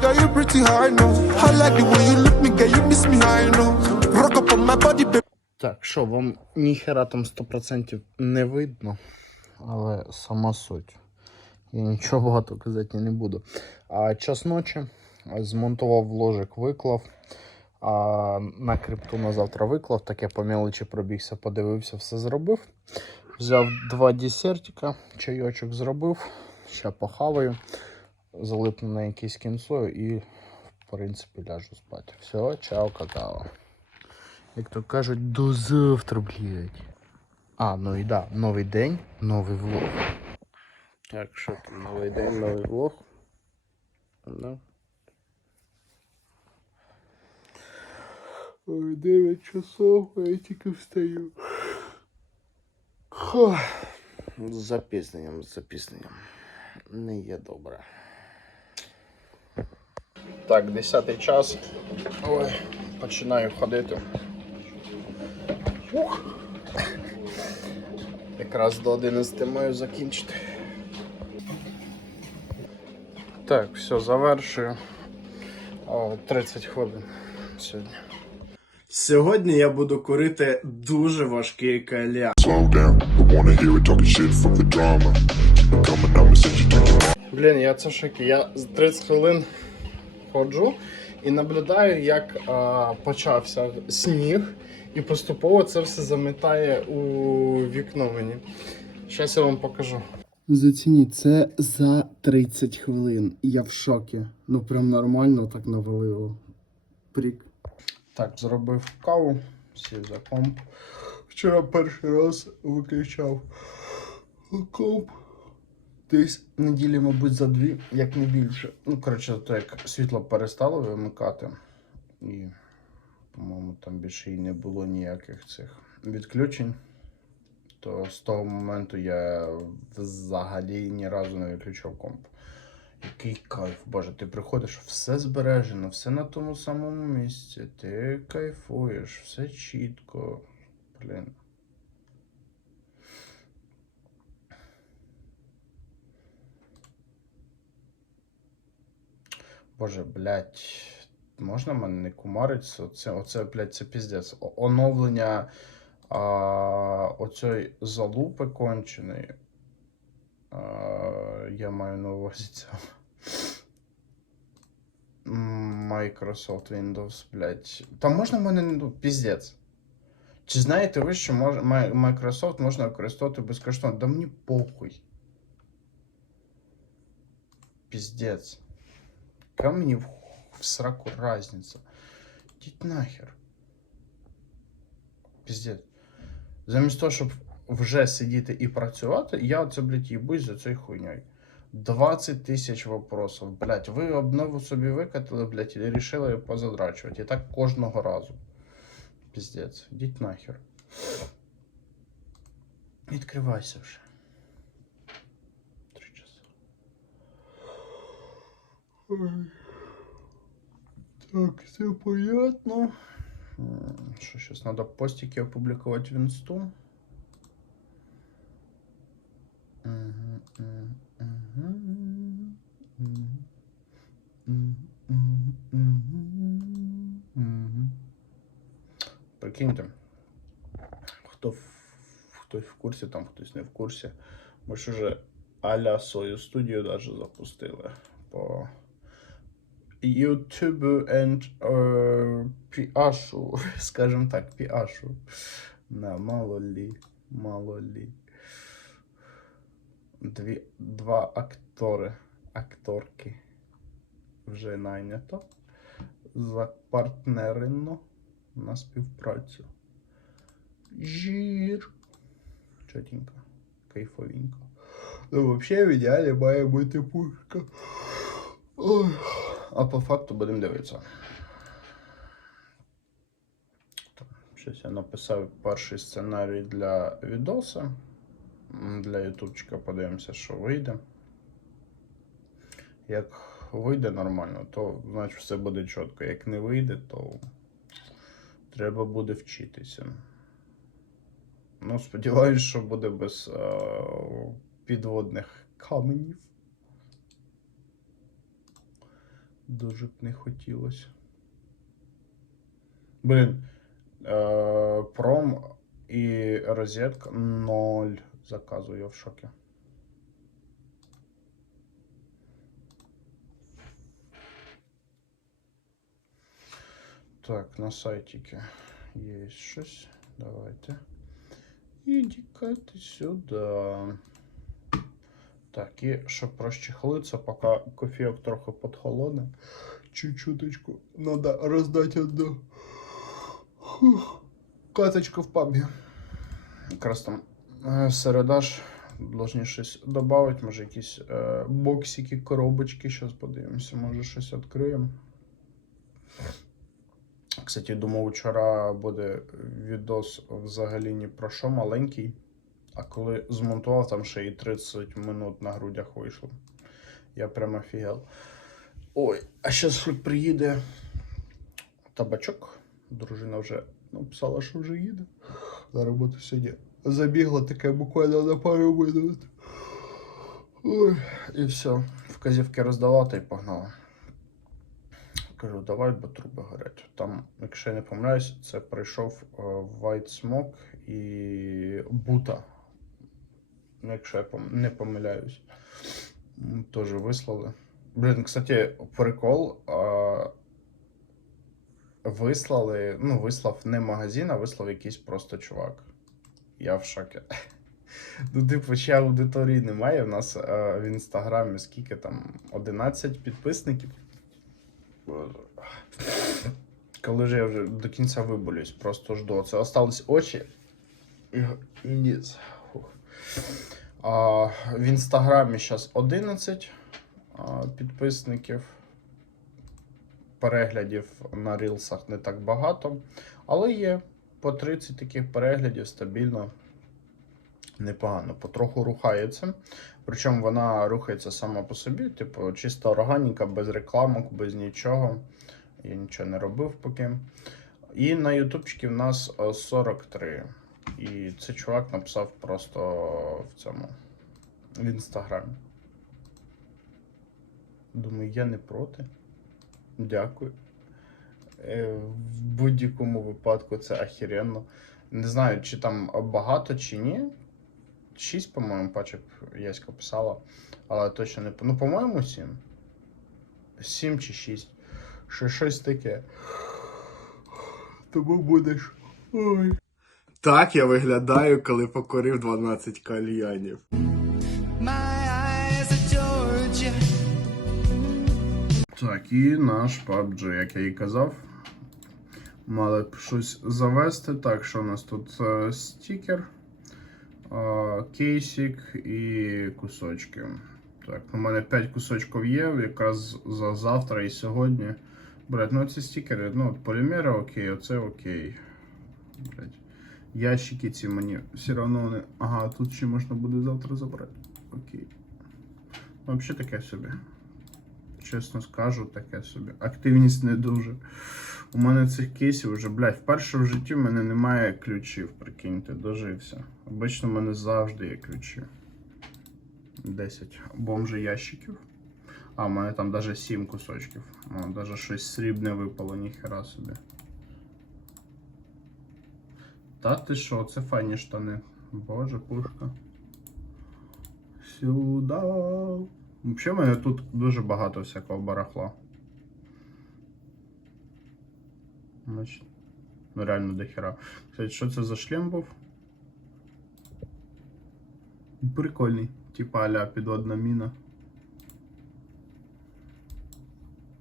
girl, you pretty hard, no. I like the way you look me, girl, you miss me, I know. Rock up on my body, baby. Так, що, вам ніхера там 100% не видно, але сама суть. Я нічого багато казати не буду. А час ночі змонтував ложик, виклав. А на крипту на завтра виклав, таке по мелочі пробігся, подивився, все зробив. Взяв два десертика, чайочок зробив, ще похаваю, залипну на якийсь кінцою і, в принципі, ляжу спати. Все, чао, какао. Як то кажуть, до завтра, блядь. А, ну і да, новий день, новий влог. Так, що там, новий день, новий влог. Да. Ой, 9 часов, а я тільки встаю. Хо. З запізненням, з запізненням. Не є добре. Так, 10 час. Ой, починаю ходити. Ух. Якраз до 11 маю закінчити. Так, все, завершую. 30 хвилин сьогодні. Сьогодні я буду курити дуже важкий каля. Блін, я це шокі. Я з 30 хвилин ходжу і наблюдаю, як а, почався сніг, і поступово це все замітає у вікно мені. Зараз я вам покажу. Зацініть, це за 30 хвилин. Я в шокі. Ну прям нормально так навалило. Прик. Так, зробив каву, сів за комп. Вчора перший раз виключав комп. Десь неділі, мабуть, за дві, як не більше. Ну, коротше, то як світло перестало вимикати. І, по-моєму, там більше і не було ніяких цих відключень. То з того моменту я взагалі ні разу не виключав комп. Який кайф, боже, ти приходиш, все збережено, все на тому самому місці. Ти кайфуєш, все чітко. Блін. Боже, блядь, можна мене не кумариться? Оце, оце блядь, це піздець. Оновлення а, оцей залупи конченої. А, я маю на увазі. М, Microsoft Windows, блядь. Там можна мене ну, піздець. Чи знаєте ви, що мож, Microsoft можна використовувати безкоштовно? Да мені похуй. Піздець. Яка мені в, в сраку разниця? Діть нахер. Піздець. Замість того, щоб вже сидіти і працювати, я оце, блядь, їбусь за цією хуйньою. 20 тисяч вопросов. Блядь, ви обнову собі викатили, блядь, і рішили позадрачувати. І так кожного разу. Піздець. Йдіть нахер. Відкривайся вже. Три часа. Ой. Так, все понятно. Что, сейчас надо постики опубликовать в инсту. Мгм, мгм, мгм. Прикиньте, хто хтось в курсі, там хтось не в курсі. Ми ж уже а-ля свою студію даже запустили по YouTube and uh, скажем так, PH. На, мало лі, мало лі. Дві, два актори, акторки вже найнято. Запартнерено на співпрацю. Жір. Чотенько, кайфовенько. Ну, взагалі, в ідеалі має бути пушка. Ой. А по факту будемо дивитися. Щось я написав перший сценарій для відоса. Для ютубчика подивимося, що вийде. Як вийде нормально, то значить все буде чітко. Як не вийде, то треба буде вчитися. Ну, сподіваюсь, що буде без е, підводних каменів. Дуже б не хотілося. Блін. Е, пром і розетка 0 заказу, я в шокі. Так, на сайтике есть щось. Давайте. Ідікайте сюди. Так, і щоб розчехлиться, поки кофійок трохи підхолоне. Чуть-чуточку надо роздати одну. Фух. Каточка в пабі. Якраз там е, середа должні щось додати, може якісь е, боксики, коробочки. Зараз подивимося, може щось відкриємо. Кстати, думав, вчора буде відос взагалі ні про що маленький. А коли змонтував, там ще і 30 минут на грудях вийшло. Я прям офігел. Ой, а зараз приїде табачок. Дружина вже написала, що вже їде. На роботу сьогодні. Забігла таке буквально на пару минут. Ой, і все. Вказівки роздала та й погнала. Кажу, давай, бо труби горять. Там, якщо я не помиляюсь, це прийшов е, White Smoke і Бута. Ну, Якщо я не помиляюсь. Теж вислали. Блін, кстати, прикол. Вислали, ну, вислав не магазин, а вислав якийсь просто чувак. Я в шокі. Ну, типу, ще аудиторії немає. У нас е, в інстаграмі скільки там 11 підписників. Коли ж я вже до кінця виболюсь, просто жду. Це остались очі і ніс. Фух. В інстаграмі зараз 11 підписників. Переглядів на рілсах не так багато, але є по 30 таких переглядів стабільно. Непогано, потроху рухається. Причому вона рухається сама по собі, типу, чисто органіка, без рекламок, без нічого. Я нічого не робив поки. І на ютубчикі в нас е, 43. І цей чувак написав просто в цьому в інстаграмі. Думаю, я не проти. Дякую. Е, В будь-якому випадку це ахіренно. Не знаю, чи там багато, чи ні. 6, по-моєму, пачок Яська писала, але точно не. Ну, по-моєму, 7. 7 чи 6. Ще щось таке. Тому будеш. Ой. Так я виглядаю, коли покорив 12 кальянів. Так, і наш PUBG, як я і казав. Мали б щось завести. Так, що у нас тут е, стікер, кейсик і кусочки. Так, у мене 5 кусочків є, якраз за завтра і сьогодні. Блять, ну ці стікери, ну, полімери окей, оце окей. Блять. Ящики ці мені все одно не. Ага, тут ще можна буде завтра забрати. Окей. Взагалі таке собі. Чесно скажу, таке собі. Активність не дуже. У мене цих кейсів вже, блядь, вперше в житті в мене немає ключів, прикиньте, дожився. Обично в мене завжди є ключі. 10 бомжи ящиків. А, у мене там навіть 7 кусочків. О, навіть щось срібне випало, ніхера собі. Та ти що, це файні штани. Боже, пушка. Сюда. Взагалі, мене тут дуже багато всякого барахла. Значить, ну реально дохера. Кстати, що це за шлем був? Прикольний. Типа аля підводна міна.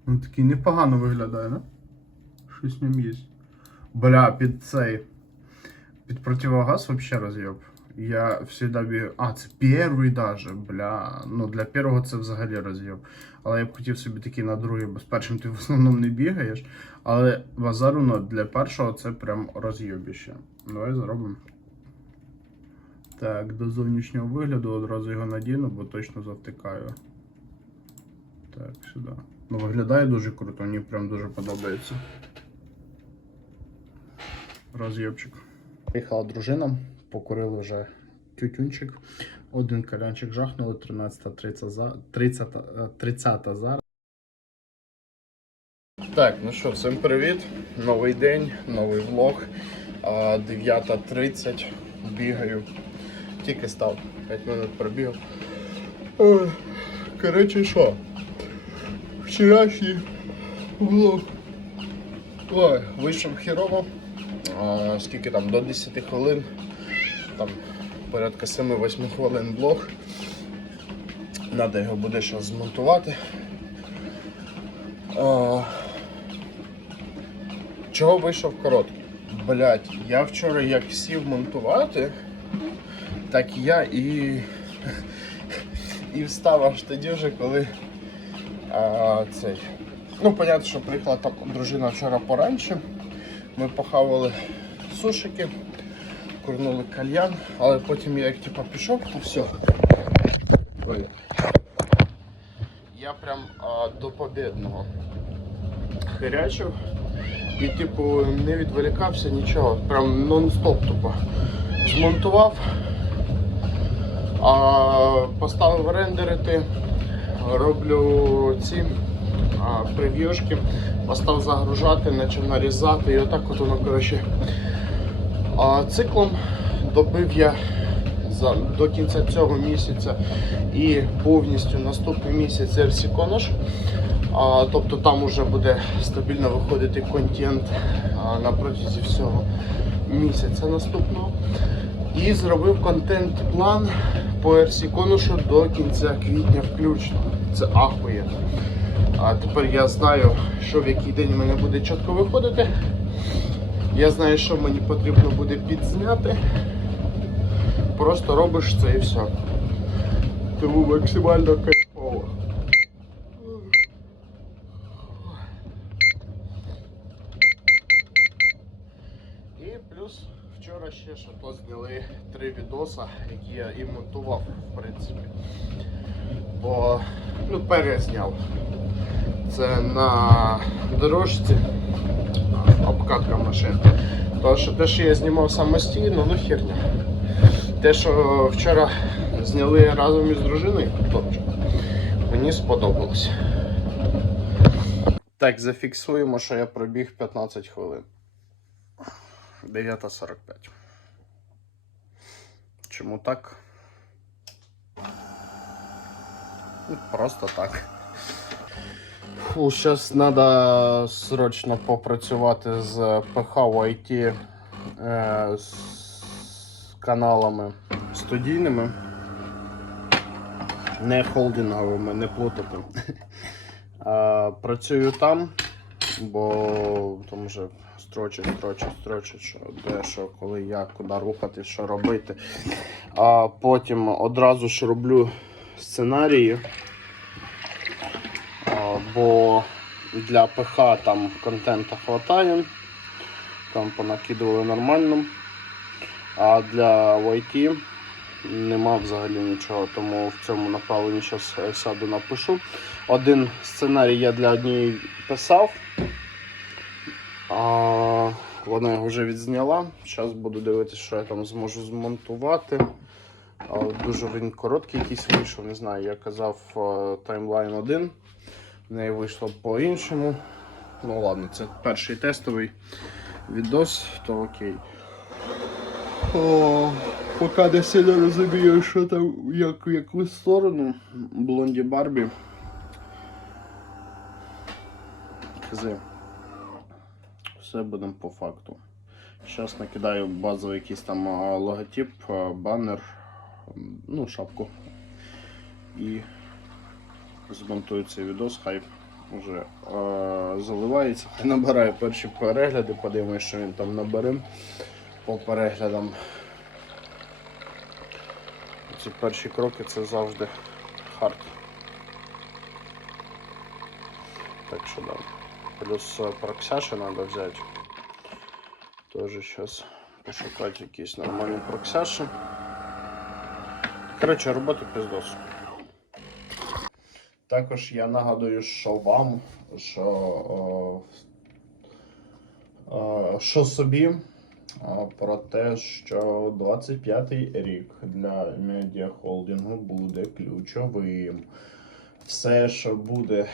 Ну такий непогано виглядає, не? Щось в ньому є. Бля, під цей. Під противогаз вообще роз'єб. Я всегда бігаю. А, це перший даже, бля. Ну для першого це взагалі роз'єб. Але я б хотів собі такий на другий, бо з першим ти в основному не бігаєш. Але базару ну, для першого це прям роз'єбіще. Давай зробимо. Так, до зовнішнього вигляду одразу його надіну, бо точно завтикаю. Так, сюди. Ну, виглядає дуже круто, мені прям дуже подобається. Роз'єбчик. Приїхала дружина, покурили вже тютюнчик. Один калянчик жахнули, 13.30 за 30, 30 зараз. Так, ну що, всім привіт. Новий день, новий влог. 9.30. Бігаю. Тільки став. 5 минут пробігав. Коротше, що? Вчорашній влог. Ой, вийшов хірово. Скільки там, до 10 хвилин. Там порядка 7-8 хвилин блог. Надо його буде ще змонтувати. Чого вийшов короткий? Блять, я вчора як сів монтувати, так я і. і встав аж тоді вже, коли а, цей. Ну, понятно, що приїхала там дружина вчора поранше. Ми похавали сушики, курнули кальян, але потім я як типа пішов, то все. Ой. Я прям а, до побідного хирячив і, типу, не відволікався нічого. Прям нон-стоп тупо. Змонтував, а, поставив рендерити, роблю ці а, постав загружати, почав нарізати і отак от воно коротше. Циклом добив я за, до кінця цього місяця і повністю наступний місяць RC Konosh. А, тобто там вже буде стабільно виходити контент а, на протязі всього місяця наступного. І зробив контент-план по RC Konosh до кінця квітня включно. Це ахує. А тепер я знаю, що в який день в мене буде чітко виходити. Я знаю, що мені потрібно буде підзняти. Просто робиш це і все. Тому максимально кайфово. І плюс вчора ще що то зняли три відоса, які я і монтував, в принципі. Бо ну, перезняв. Це на дорожці обкатка машин. Тому що те, що я знімав самостійно, ну херня. Те, що вчора зняли разом із дружиною, топчик, мені сподобалось. Так, зафіксуємо, що я пробіг 15 хвилин. 9.45. Чому так? Ну, Просто так. Фу, зараз треба срочно попрацювати з PH IT е, з каналами студійними. Не холдинговими, не плутати. А, працюю там, бо там вже строчить, строчить, строчить, що де, що, коли, як, куди рухати, що робити. А потім одразу ж роблю сценарії. Бо для ПХ там контенту хватає. Там понакидували нормально. А для YT нема взагалі нічого, тому в цьому направленні зараз сяду напишу. Один сценарій я для однієї писав. А, вона його вже відзняла. Зараз буду дивитися, що я там зможу змонтувати. Дуже він короткий якийсь вийшов, не знаю, я казав е, таймлайн 1. В неї вийшло по-іншому. Ну ладно, це перший тестовий відос, то окей. О, поки не сильно розумію, що там, як, в яку сторону. Блонді Барбі. Все будемо по факту. Зараз накидаю базовий якийсь там логотип, банер, ну, шапку. І змонтую цей відос, хай вже е, заливається, набирає перші перегляди, подивимось, що він там набере по переглядам. Ці перші кроки це завжди хард. Так що да. Плюс е, проксяши треба взяти. Тоже зараз пошукати якісь нормальні проксяши. Коротше, роботи піздос. Також я нагадую, що вам, що, що собі про те, що 25-й рік для медіахолдингу буде ключовим. Все, що буде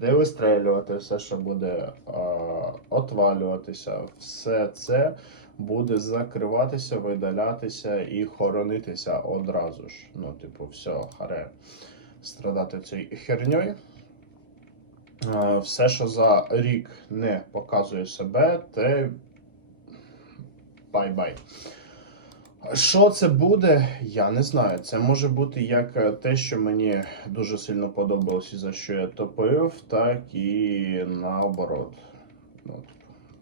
де вистрелювати, все, що буде отвалюватися, все це буде закриватися, видалятися і хоронитися одразу ж. Ну, типу, все, харе страдати цією херньою. Все, що за рік не показує себе, те бай-бай. Що це буде, я не знаю. Це може бути як е, те, що мені дуже сильно подобалось і за що я топив, так і наоборот.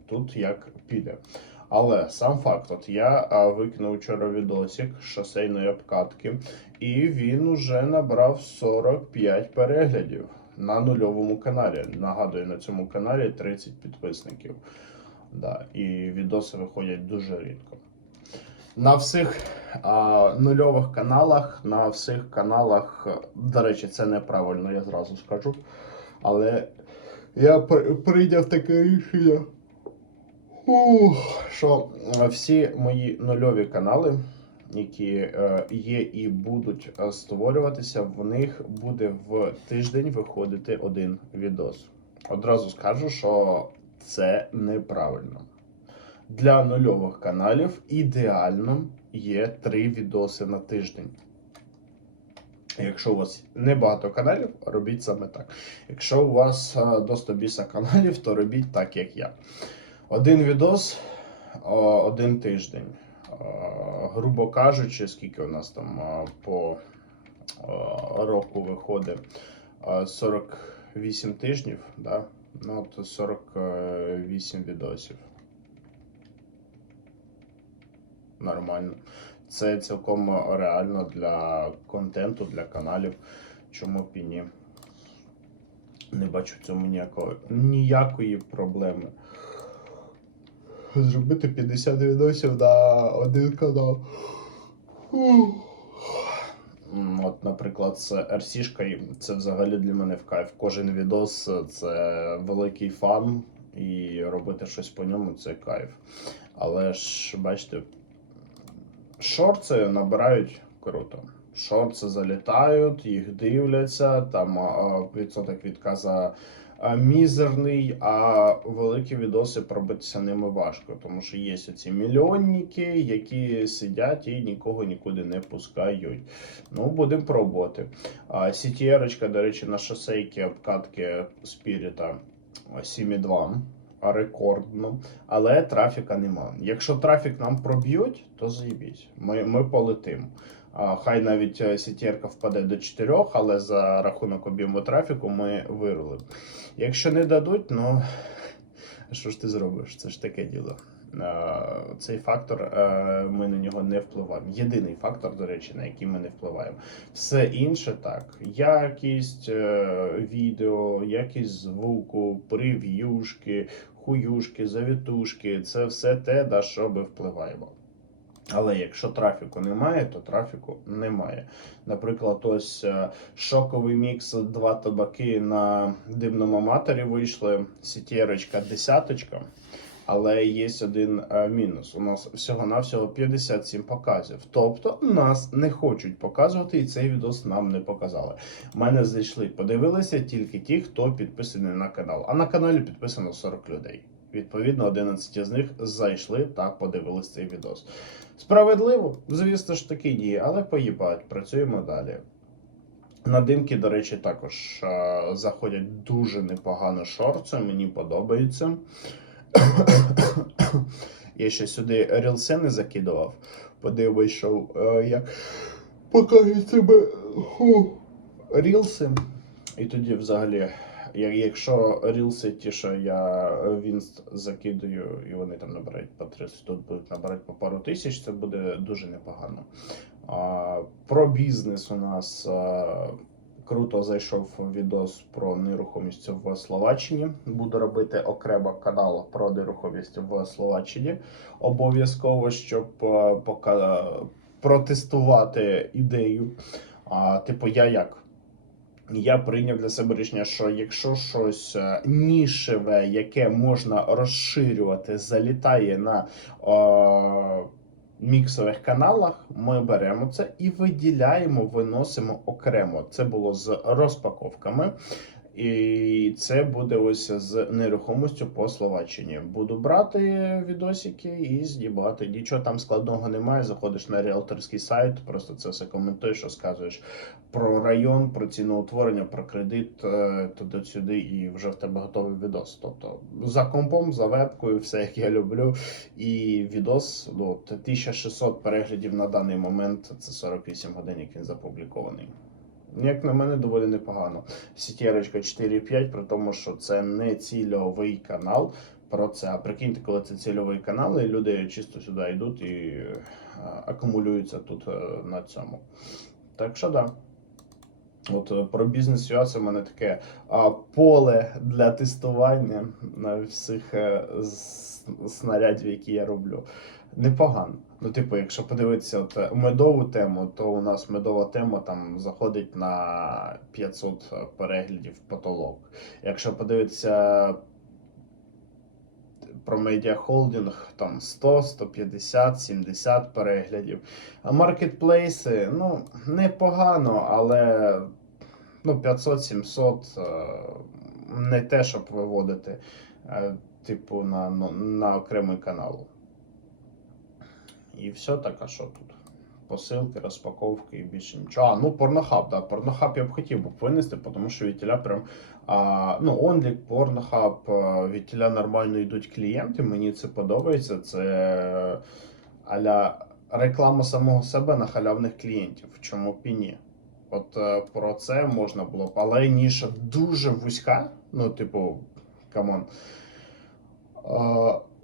Тут як піде. Але сам факт, от я викинув вчора відосик шосейної обкатки, і він уже набрав 45 переглядів на нульовому каналі. Нагадую, на цьому каналі 30 підписників. Да, і відоси виходять дуже рідко. На всіх а, нульових каналах, на всіх каналах, до речі, це неправильно, я зразу скажу. Але я прийняв таке рішення. Ух, що е, всі мої нульові канали, які е, є і будуть е, створюватися, в них буде в тиждень виходити один відос. Одразу скажу, що це неправильно. Для нульових каналів ідеально є три відоси на тиждень. Якщо у вас небагато каналів, робіть саме так. Якщо у вас до 100 біса каналів, то робіть так, як я. Один відос, один тиждень. Грубо кажучи, скільки у нас там по року виходить Е, 48 тижнів, да? ну, то 48 відосів. Нормально. Це цілком реально для контенту, для каналів. Чому б і ні? Не бачу в цьому ніякої, ніякої проблеми. Зробити 50 відосів на один канал. От, наприклад, з RC-шкою це взагалі для мене в кайф. Кожен відос це великий фан, і робити щось по ньому це кайф. Але ж, бачите, шорти набирають круто. Шорти залітають, їх дивляться, там відсоток відказа мізерний, а великі відоси пробитися ними важко, тому що є оці мільйонники, які сидять і нікого нікуди не пускають. Ну, будемо пробувати. А, CTR, до речі, на шосейки обкатки Спіріта 7.2. Рекордно, але трафіка нема. Якщо трафік нам проб'ють, то заїбіть. Ми, ми полетимо. Хай навіть е, сітєрка впаде до 4, але за рахунок об'єму трафіку ми вирулимо. Якщо не дадуть, ну що ж ти зробиш? Це ж таке діло. Цей фактор е, ми на нього не впливаємо. Єдиний фактор, до речі, на який ми не впливаємо. Все інше так: якість е, відео, якість звуку, прев'юшки, хуюшки, завітушки це все те, на що ми впливаємо. Але якщо трафіку немає, то трафіку немає. Наприклад, ось е, шоковий мікс, два табаки на дивному аматорі вийшли, сітєрочка десяточка. Але є один е, мінус. У нас всього-навсього 57 показів. Тобто нас не хочуть показувати, і цей відос нам не показали. Мене зайшли, подивилися тільки ті, хто підписаний на канал. А на каналі підписано 40 людей. Відповідно, 11 з них зайшли та подивились цей відос. Справедливо, звісно ж таки ні, але поїбать, працюємо далі. На димки, до речі, також е, заходять дуже непогано шорти, мені подобається. Я ще сюди рілси не закидував. Подивись, що е, як покажуть себе рілси. І тоді взагалі, якщо рілси ті, що я в інст закидую, і вони там набирають по 30, тут будуть набирати по пару тисяч, це буде дуже непогано. А, про бізнес у нас. а, Круто зайшов відос про нерухомість в Словаччині. Буду робити окремо канал про нерухомість в Словаччині. Обов'язково, щоб пока протестувати ідею. А, типу, я як? Я прийняв для себе рішення, що якщо щось е, нішеве, яке можна розширювати, залітає на о, міксових каналах, ми беремо це і виділяємо, виносимо окремо. Це було з розпаковками. І це буде ось з нерухомістю по Словаччині. Буду брати відосики і знімати. Нічого там складного немає. Заходиш на ріалторський сайт, просто це все коментуєш, розказуєш про район, про ціноутворення, про кредит е, туди-сюди, і вже в тебе готовий відос. Тобто за компом, за вебкою, все як я люблю. І відос ну, от 1600 переглядів на даний момент. Це 48 годин, як він запублікований. Як на мене, доволі непогано. Сітєрочка 4.5, при тому, що це не цільовий канал. Про це. А прикиньте, коли це цільовий канал, і люди чисто сюди йдуть і е, акумулюються тут е, на цьому. Так що да. От е, про бізнес UA це в мене таке а, поле для тестування на всіх снарядів, які я роблю. Непогано. Ну, типу, якщо подивитися от, е, медову тему, то у нас медова тема там заходить на 500 переглядів потолок. Якщо подивитися про медіахолдинг, там 100, 150, 70 переглядів. А маркетплейси, ну, непогано, але ну, 500-700 е, не те, щоб виводити, е, типу, на, ну, на окремий канал. І все так, а що тут? Посилки, розпаковки і більше нічого. А, ну порнохаб, да. Порнохаб я б хотів би винести, тому що від прям а, ну, онлік, порнохаб, від нормально йдуть клієнти. Мені це подобається. Це аля реклама самого себе на халявних клієнтів. В чому б і ні? От е, про це можна було б, але ніша дуже вузька. Ну, типу, камон.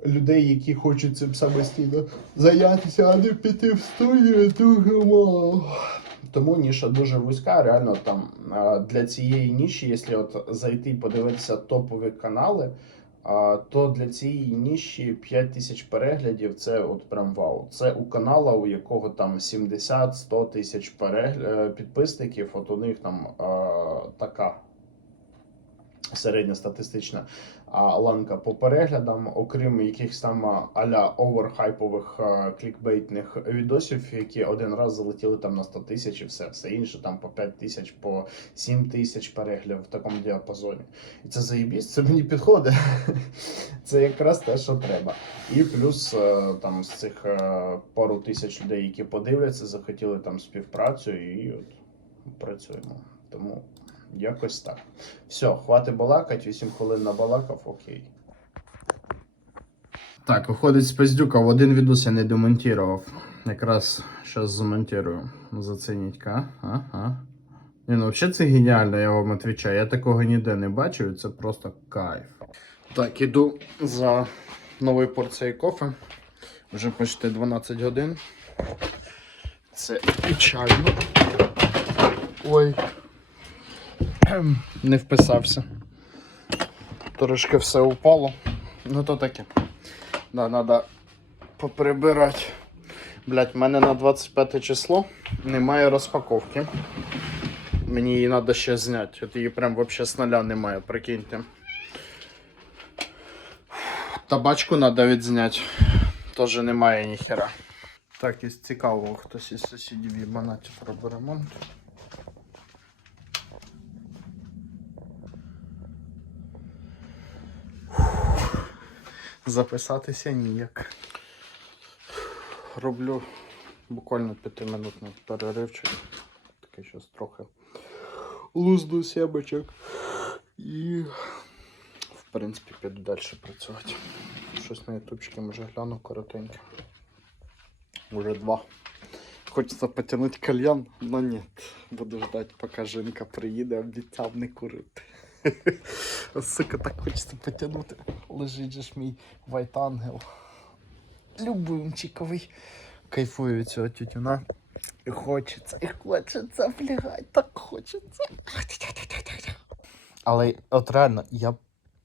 Людей, які хочуть цим самостійно зайнятися, а не піти в студію, дуже мало. Тому ніша дуже вузька. Реально там для цієї ніші, якщо от зайти і подивитися топові канали, то для цієї ніші 5 тисяч переглядів це от прям вау. Це у канала, у якого там 70-100 тисяч перегля... підписників. От у них там така середньостатистична а, ланка по переглядам, окрім якихось там аля оверхайпових клікбейтних відосів, які один раз залетіли там на 100 тисяч і все, все інше там по 5 тисяч, по 7 тисяч переглядів в такому діапазоні. І це заєбісь, це мені підходить. Це якраз те, що треба. І плюс е, там з цих е, пару тисяч людей, які подивляться, захотіли там співпрацю і от працюємо. Тому якось так. Все, хватить балакать, 8 хвилин набалакав, окей. Так, виходить з Пиздюка, в один відос я не демонтував. Якраз зараз замонтую. Зацініть ка. Ага. Ні, ну взагалі це геніально, я вам відповідаю. Я такого ніде не бачив, це просто кайф. Так, іду за новою порцією кофе. Вже почти 12 годин. Це печально. Ой. Не вписався. Трошки все упало. Ну то таке. Да, треба поприбирати. Блять, в мене на 25 число немає розпаковки. Мені її треба ще зняти. От її прям взагалі з нуля немає, прикиньте. Табачку треба відзняти. Теж немає ніхера. Так, із цікавого, хтось із сусідів їбанатів робить ремонт. Записатися ніяк. Роблю буквально 5-минутний переривчик. Такий щось трохи лузду сябочок. І в принципі піду далі працювати. Щось на ютубчики може гляну коротеньке. Уже два. Хочеться потягнути кальян, но ні. Буду ждати, поки жінка приїде, обіцяв не курити. Сука, так хочеться потягнути. Лежить же ж мій вайт ангел. Любимчиковий. Кайфую від цього тютюна. І хочеться, і хочеться, блядь, так хочеться. Але от реально, я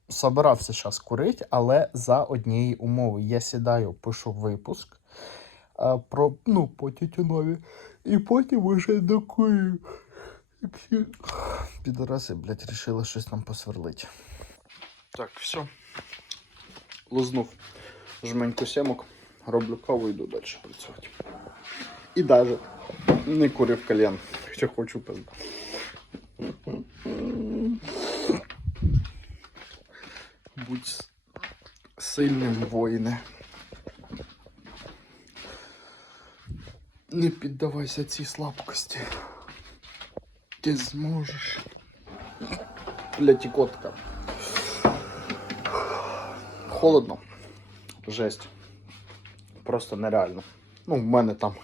собирався зараз курити, але за однієї умови. Я сідаю, пишу випуск а, про, ну, по тютюнові, і потім уже докую. Підораси, блядь, рішили щось нам посверлити. Так, все. Лузнув жменьку сімок, роблю каву, йду далі працювати. І навіть не курив кальян, хоча хочу пизда. Будь сильним воїне. Не піддавайся цій слабкості. Ти зможеш. Блять, і. Холодно. Жесть. Просто нереально. Ну, в мене там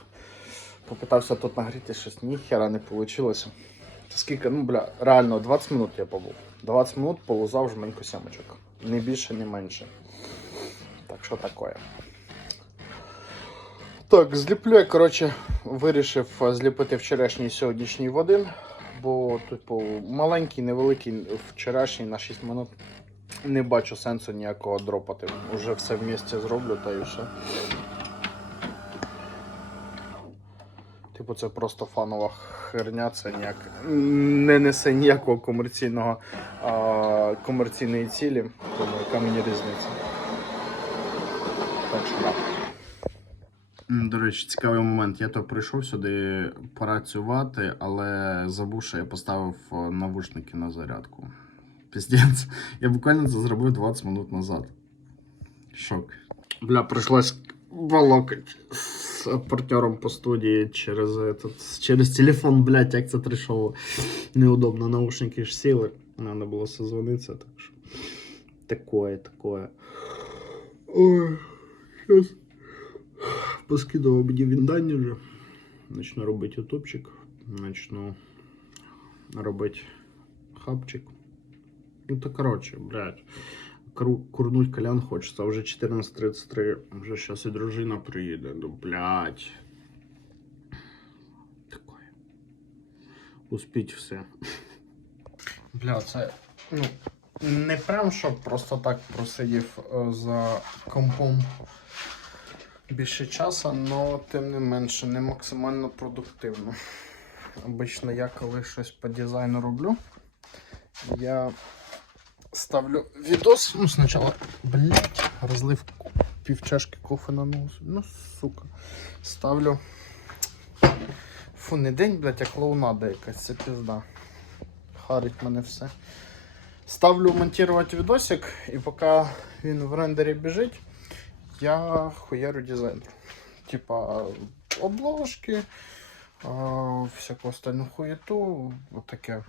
попитався тут нагріти щось, ніхера не вийшло. Скільки, ну бля, реально 20 минут я побув. 20 минут полузав жменьку сямочок. Не більше, не менше. Так що таке. Так, зліплю я, коротше, вирішив е, зліпити вчорашній сьогоднішній в один. Бо, типу, маленький, невеликий вчорашній на 6 минут. Не бачу сенсу ніякого дропати. Уже все в місті зроблю та і все. Типу, це просто фанова херня, це ніяк не несе ніякого комерційного а, комерційної цілі, тому яка мені різниця. Так що. До речі, цікавий момент. Я то прийшов сюди працювати, але забув, що я поставив е, навушники на зарядку. Піздець. Я буквально це зробив 20 минут назад. Шок. Бля, прийшлось волокать з партнером по студії через, этот, через телефон, блядь, як це трешово. Неудобно. Наушники ж сіли. Надо було созвонитися, так що. Такое, такое. Ой, щас. Поскидував мені віндання вже. Начну робити ютубчик. Начну робити хабчик. Ну то коротше, блядь. Курнуть колян хочеться, вже 14.33, вже зараз і дружина приїде. Ну, блядь. Такое. Успіть все. Бля, це. Ну, не прям щоб просто так просидів е, за компом більше часу, але тим не менше, не максимально продуктивно. Обично я коли щось по дизайну роблю, я ставлю відос. Ну, спочатку, блять, розлив пів чашки кофе на нос. Ну, сука. Ставлю. Фу, не день, блять, а клоунада якась, це пізда. Харить мене все. Ставлю монтувати відосик, і поки він в рендері біжить, я хуярю дизайн. Типа обложки, всяку остальну хуєту, отаке.